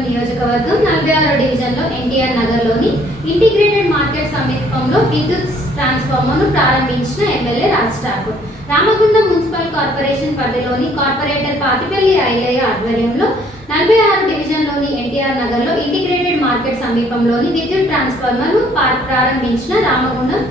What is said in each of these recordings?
రామగుండం నియోజకవర్గం 46వ డివిజన్లో ఎన్టీఆర్ నగర్లోని ఇంటిగ్రేటెడ్ మార్కెట్ సమీపంలో విద్యుత్ ట్రాన్స్ఫార్మర్ను ప్రారంభించిన MLA Raj Thakur. Ramagundam municipal corporation పరిధిలోని కార్పొరేటర్ పాతిపల్లి ఐలయ్య ఆధ్వర్యంలో 46వ డివిజన్లోని ఎన్టీఆర్ నగర్లో ఇంటిగ్రేటెడ్ మార్కెట్ సమీపంలోని విద్యుత్ ట్రాన్స్ఫార్మర్ను ప్రారంభించిన రామగుండం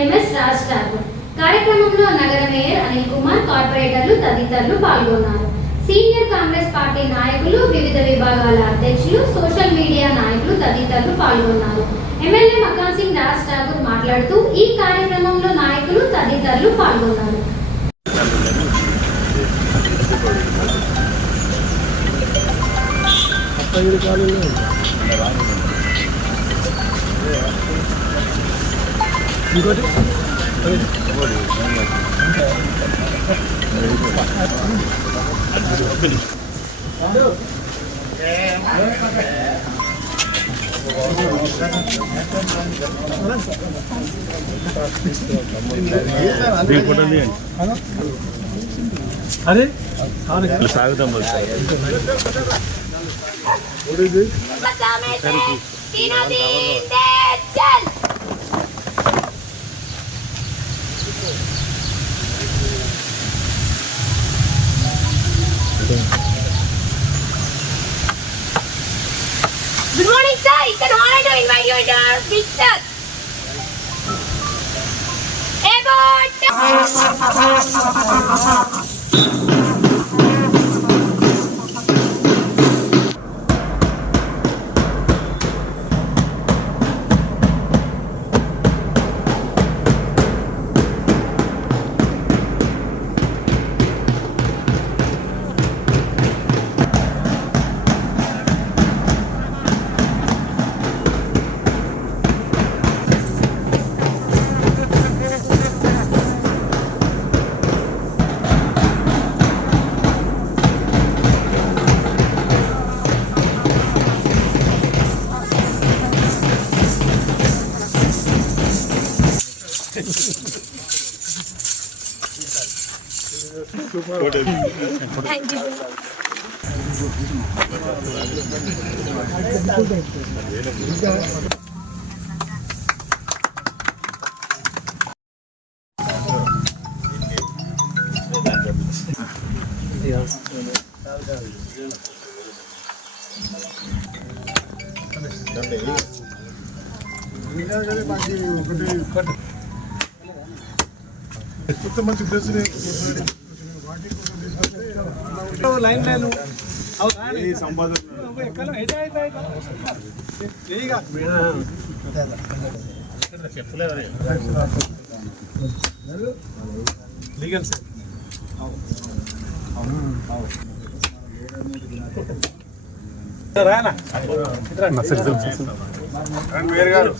ఎంఎస్ రాజ్ ఠాకూర్. కార్యక్రమంలో నగర మేయర్ అనిల్ కుమార్, కార్పొరేటర్లు తదితరులు పాల్గొన్నారు. సీనియర్ కాంగ్రెస్ పార్టీ నాయకులు, వివిధ విభాగాల అధ్యక్షులు, సోషల్ మీడియా నాయకులు తదితరులు పాల్గొన్నారు. ఎమ్మెల్యే మకాన్ సింగ్ రాజ్ ఠాకూర్ మాట్లాడుతూ ఈ కార్యక్రమంలో నాయకులు తదితరులు పాల్గొన్నారు. अरे स्वागतम Good morning, sir. It's an honor to invite you to our big sir. Thank you. మంచి ప్లేస్ లైన్ లైన్ లీగల్ రానా మేయర్ గారు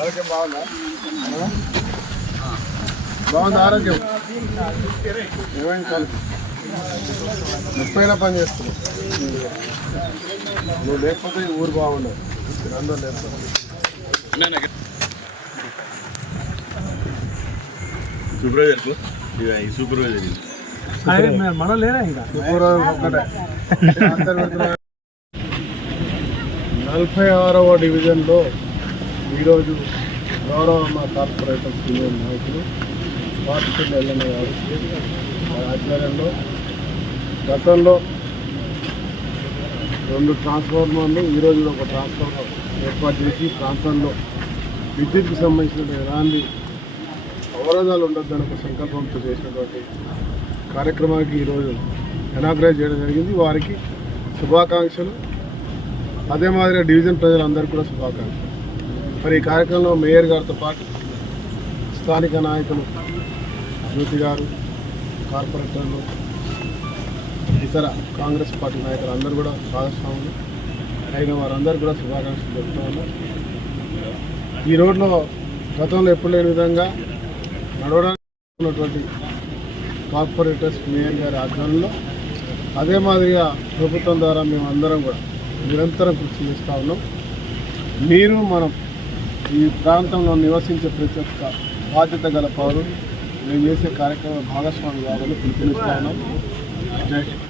ఆరోగ్యం బాగుందా? బాగుంది ఆరోగ్యం. 20 నిమిషాలు 30 పని చేస్తున్నావు. నువ్వు లేకపోతే ఈ ఊరు బాగుండదు. అందరూ లేకపోతే సూపర్వైజర్ మనం లేరా ఇంకా సూపర్వైజర్ ఒకటే. 46వ డివిజన్లో ఈరోజు గౌరవ మా కార్పొరేటర్ సీనియర్ నాయకులు పాతిపల్లి ఎల్లన్న గారు ఆధ్వర్యంలో గతంలో 2 ట్రాన్స్ఫార్మర్లు, ఈరోజు ఒక ట్రాన్స్ఫార్మర్ ఏర్పాటు చేసి ప్రాంతంలో విద్యుత్కి సంబంధించిన ఎలాంటి అవరోధాలు ఉండొద్దని ఒక సంకల్పంతో చేసినటువంటి కార్యక్రమానికి ఈరోజు ఇనాగ్రేట్ చేయడం జరిగింది. వారికి శుభాకాంక్షలు. అదే మాదిరిగా డివిజన్ ప్రజలందరికీ కూడా శుభాకాంక్షలు. మరి ఈ కార్యక్రమంలో మేయర్ గారితో పాటు స్థానిక నాయకులు జ్యోతి గారు, కార్పొరేటర్లు, ఇతర కాంగ్రెస్ పార్టీ నాయకులు అందరూ కూడా భాగస్వాములు అయిన వారందరూ కూడా శుభాకాంక్షలు చెప్తూ ఉన్నారు. ఈ రోడ్లో గతంలో ఎప్పుడు లేని విధంగా నడవడానికి ఉన్నటువంటి కార్పొరేటర్స్ మేయర్ గారి ఆధ్వర్యంలో అదే మాదిరిగా ప్రభుత్వం ద్వారా మేము అందరం కూడా నిరంతరం కృషి చేస్తూ ఉన్నాం. మీరు మనం ఈ ప్రాంతంలో నివసించే ప్రతి ఒక్క బాధ్యత గల పౌరులు మేము చేసే కార్యక్రమం భాగస్వామి కావాలని పిలుపునిస్తా ఉన్నాం. జై హింద్.